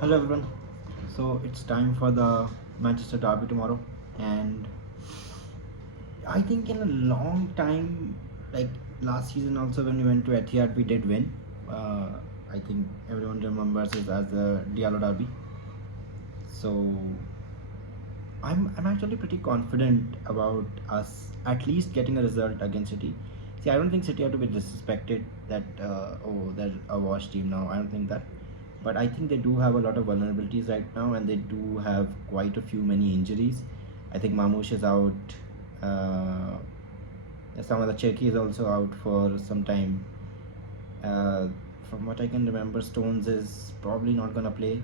Hello everyone. So it's time for the Manchester Derby tomorrow, and I think in a long time, like last season also when we went to Etihad, we did win. Uh, I think everyone remembers it as the Diallo Derby. So I'm actually pretty confident about us at least getting a result against City. See, I don't think City have to be disrespected that oh they're a wash team now. I don't think that, but I think they do have a lot of vulnerabilities right now, and they do have quite a few many injuries. I think Mamouche is out. Uh, some of the Cherki is also out for some time. Uh, from what I can remember, Stones is probably not gonna play,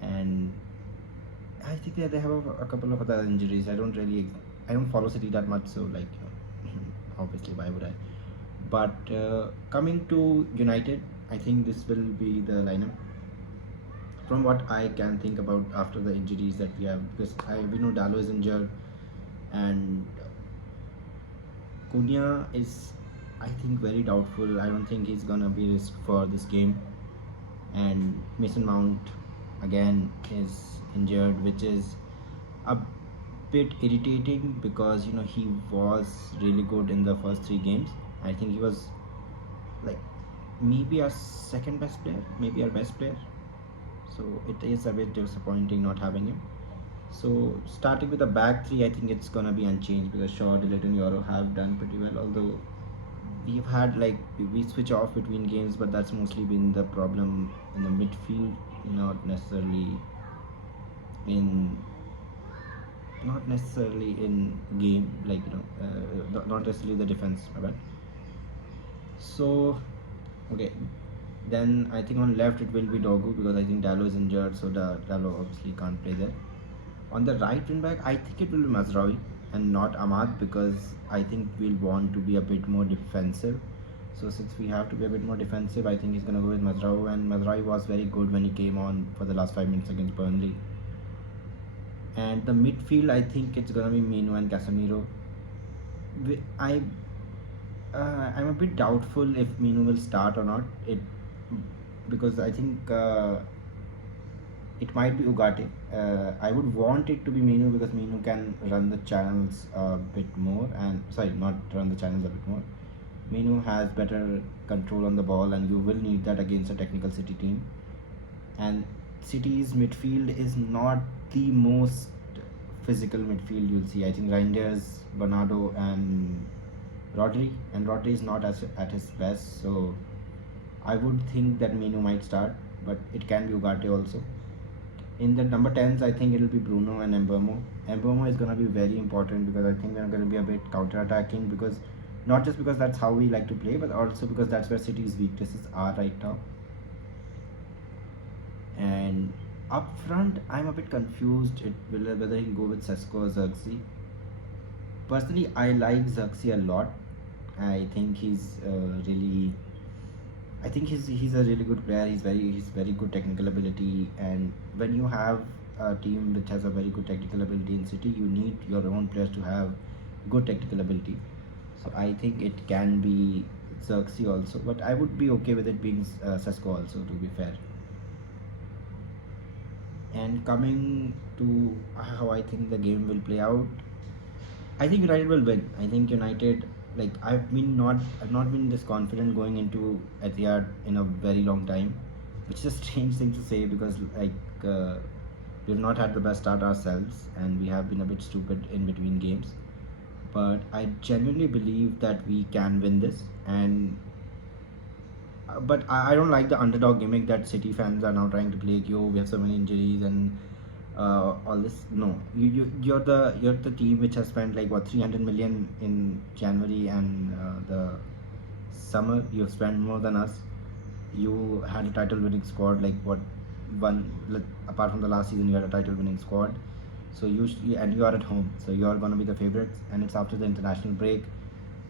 and I think they have a couple of other injuries. I don't follow City that much, so like, obviously, why would I? But coming to United, I think this will be the lineup. From what I can think about after the injuries that we have, because we know Dallo is injured, and Cunha is, I think, very doubtful. I don't think he's gonna be risked for this game, and Mason Mount again is injured, which is a bit irritating because he was really good in the first three games. I think he was like maybe our second best player, maybe our best player. So it is a bit disappointing not having him. So starting with the back three, I think it's gonna be unchanged because Shaw, Dillett, and Euro have done pretty well. Although we've had like we switch off between games, but that's mostly been the problem in the midfield, not necessarily in not necessarily in game, like not necessarily the defense, my bad. So okay, then I think on left it will be Dogu because I think Dallo is injured, so Dallo obviously can't play there. On the right wing back, I think it will be Mazraoui and not Ahmad because I think we'll want to be a bit more defensive. So since we have to be a bit more defensive, I think he's gonna go with Mazraoui, and Mazraoui was very good when he came on for the last 5 minutes against Burnley. And the midfield, I think it's gonna be Mino and Casemiro. Wi- I I'm a bit doubtful if Mino will start or not. It because I think it might be Ugarte. I would want it to be Mino because Mino can run the channels a bit more, and sorry, not run the channels a bit more. Mino has better control on the ball, and you will need that against a technical City team. And City's midfield is not the most physical midfield you'll see. I think Reinders, Bernardo, and Rodri is not as at his best. So I would think that Mino might start, but it can be Ugarte also. In the number 10s, I think it'll be Bruno and Embermo. Embermo is going to be very important because I think we're going to be a bit counter-attacking because not just because that's how we like to play, but also because that's where City's weaknesses are right now. And up front, I'm a bit confused whether he'll go with Sesko or Xerxes. Personally, I like Xerxes a lot. I think really I think he's a really good player. He's very good technical ability, and when you have a team which has a very good technical ability in City, you need your own players to have good technical ability. So I think it can be Xerxes also, but I would be okay with it being Sesko also, to be fair. And coming to how I think the game will play out, I think United will win. I think United, like I've not been this confident going into Etihad in a very long time, which is a strange thing to say because we've not had the best start ourselves and we have been a bit stupid in between games. But I genuinely believe that we can win this, and but I don't like the underdog gimmick that City fans are now trying to play. Yo, we have so many injuries and all this. No, you're the team which has spent like what 300 million in January and the summer. You've spent more than us. You had a title winning squad, like what one like, apart from the last season, you had a title winning squad. So and you are at home, so you are going to be the favorites, and it's after the international break.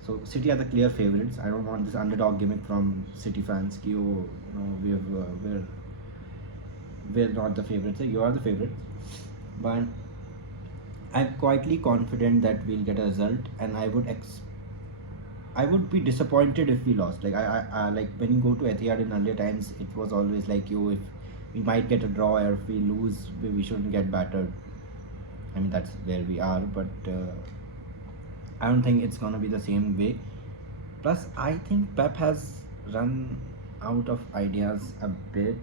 So City are the clear favorites. I don't want this underdog gimmick from City fans. We're not the favorites. You are the favorites, but I'm quietly confident that we'll get a result, and I would be disappointed if we lost. Like I like when you go to Etihad in earlier times, it was always like if we might get a draw, or if we lose, we shouldn't get battered. I mean, that's where we are, but I don't think it's gonna be the same way. Plus, I think Pep has run out of ideas a bit.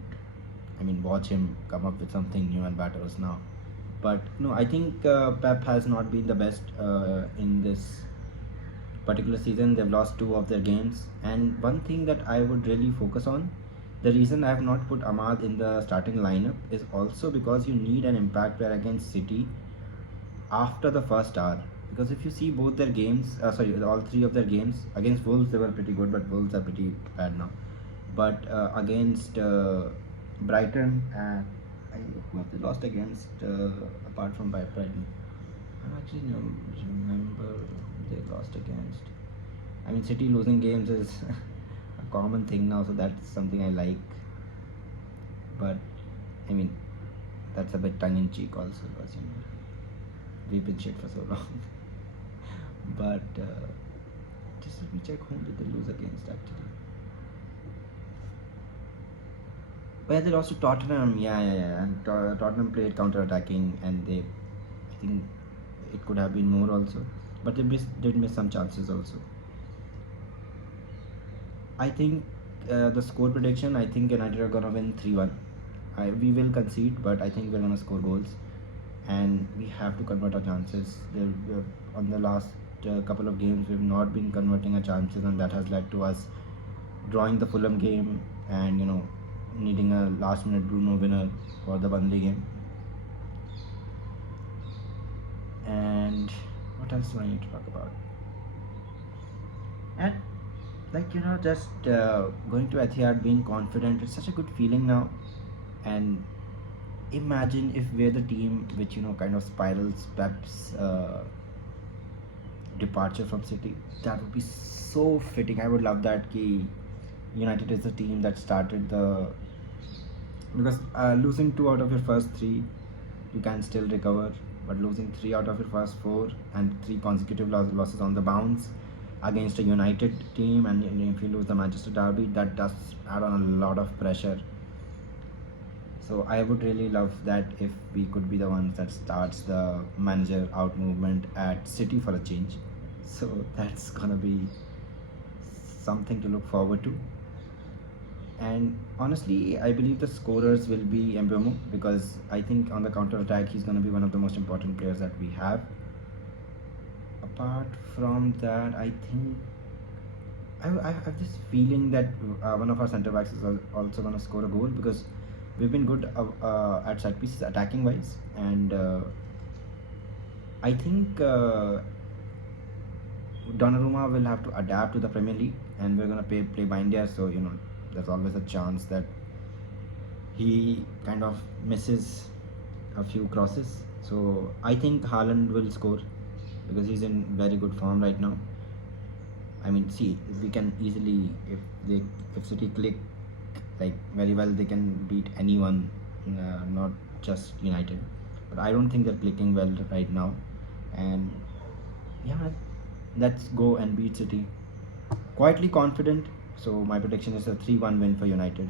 I mean, watch him come up with something new and batter us now. But no, I think Pep has not been the best in this particular season. They've lost two of their games, and one thing that I would really focus on. The reason I have not put Ahmad in the starting lineup is also because you need an impact player against City after the first hour. Because if you see both their games, sorry, all three of their games against Wolves, they were pretty good, but Wolves are pretty bad now. But against Brighton, who have they lost against apart from Brighton? I actually don't remember who they lost against. I mean, City losing games is a common thing now, so that's something I like. But I mean, that's a bit tongue in cheek also, because we've been shit for so long. But just let me check, whom did they lose against actually? Oh yeah, they lost to Tottenham. Yeah. And Tottenham played counter-attacking, and I think it could have been more also, but they did miss some chances also. I think the score prediction, I think United are gonna win 3-1. We will concede, but I think we're gonna score goals, and we have to convert our chances. On the last couple of games, we've not been converting our chances, and that has led to us drawing the Fulham game, and needing a last-minute Bruno winner for the Burnley game. And what else do I need to talk about? And just going to Etihad, being confident, it's such a good feeling now. And imagine if we're the team which kind of spirals Pep's departure from City. That would be so fitting. I would love that. United is the team that started the, because losing two out of your first three, you can still recover, but losing three out of your first four and three consecutive losses on the bounce against a United team, and if you lose the Manchester derby, that does add on a lot of pressure. So I would really love that if we could be the ones that starts the manager out movement at City for a change. So that's gonna be something to look forward to. And honestly, I believe the scorers will be Mbeumo, because I think on the counter attack he's gonna be one of the most important players that we have. Apart from that, I think I have this feeling that one of our centre backs is also gonna score a goal, because we've been good at set pieces attacking wise, and I think Donnarumma will have to adapt to the Premier League, and we're gonna play by India, so there's always a chance that he kind of misses a few crosses. So I think Haaland will score, because he's in very good form right now. I mean, see, we can easily, if City click very well, they can beat anyone, not just United. But I don't think they're clicking well right now. And yeah, let's go and beat City. Quietly confident. So my prediction is a 3-1 win for United.